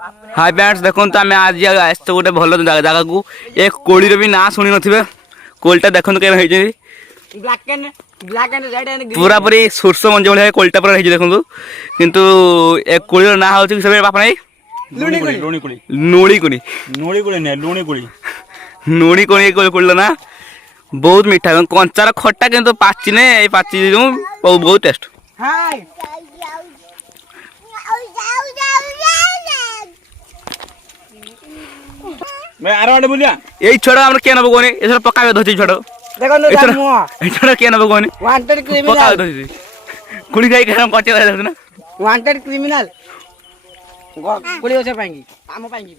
hi friends देखो आम आज आस गोटे भल जगह को ए कोड़ी भी ना शुणी थे कोलटा देखो पूरा पूरी सोर्स मंज भाई कोलटा पूरा देखो किंतु ए कोड़ी ना हूँ बापा नहीं नूड़ी कोड़ी ना बहुत मीठा कंचार खट्टा किंतु पाचिने पाची बहुत टेस्ट এই ছড়া আমরা কে নেব কোনি এছড়া পকাবে ধরছি ছড়া দেখো এই ছড়া কে নেব কোনি ওয়ান্টেড ক্রিমিনাল ধরছি কুড়ি গাই কেন কচে যাচ্ছে না ওয়ান্টেড ক্রিমিনাল গুলি আছে পাইঙ্গি কাম পাইঙ্গি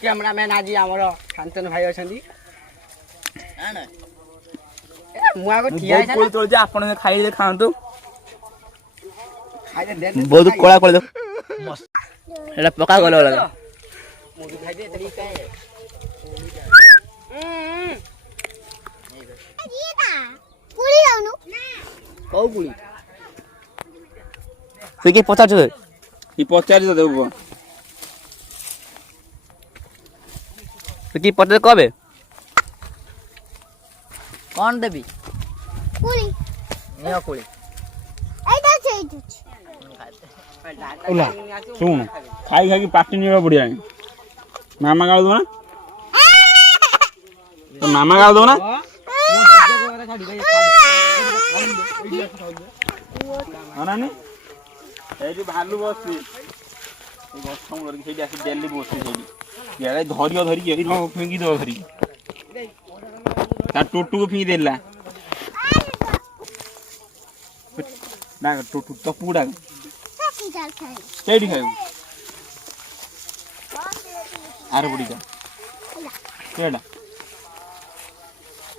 ক্যামেরাম্যান আজি আমার শান্তনু ভাই অছন্তি না না মুয়া গো ঠিয়া আছে কোলি তোল যে আপন খাই দে খান্তু বহুত কোলা কোলা মস্ত এটা পকা গলো লাগা মুড়ি খাই দে তরি কাই से कि पचार छ ई पचार छ देबो से कि पचार कबे कोन देबी कुली निया कुली एटा छै उला सुन खाई खाई की पाटी निवा बढ़िया मामा गाल दो ना तो मामा गाल दो ना अनानी एडी भालू बससी गछम लगी सेडी आसी डेली बससी सेडी यारे धरियो धरि एडी न फेंगी दो धरि ता टोटू को फेंगी देला ना टोटू टपूडा सेडी खायो आरे बुडी का केडा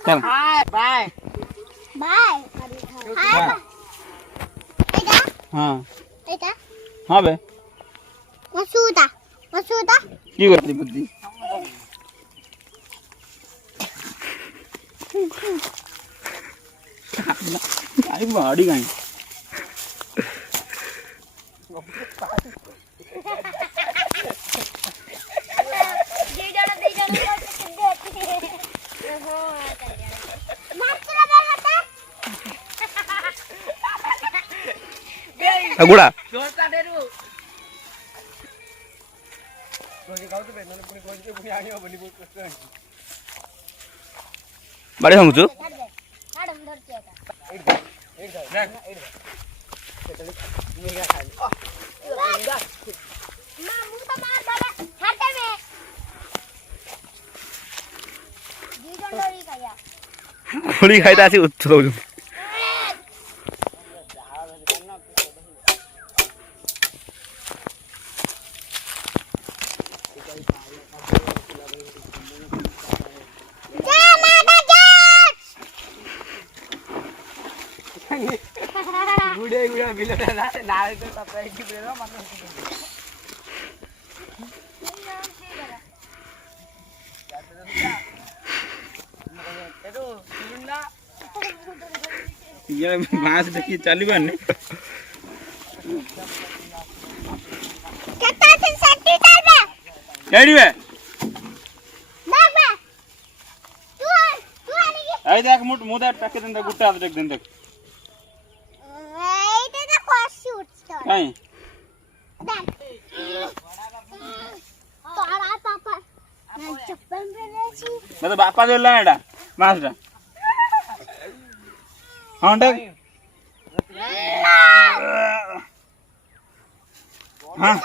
चल बाय बाय हां हां एटा हां बे मसूदा की करती बुद्धि आई बाड़ी गई गुड़ा बड़े हंगचु गोली खाइता आसी उच्च गुडे गुडे बिलटा नाळे तो सप्लाय की बेरो मतलब एतो सिलिंडा ये मास देखि चलीबन ने केता से सेटी करबे रेडी बे देख बे तू आनी आई देख मुदा टके देन गुट्टा देख देन देख नहीं तोरा पापा मैं चप्पल पहने छी मैं तो बापा देला एडा मास्टर हां देख हां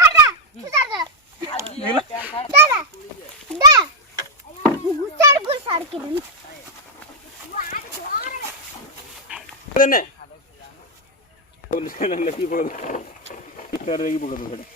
गुसर के देने पुलिस ने लगी पकड़ कर देगी पकड़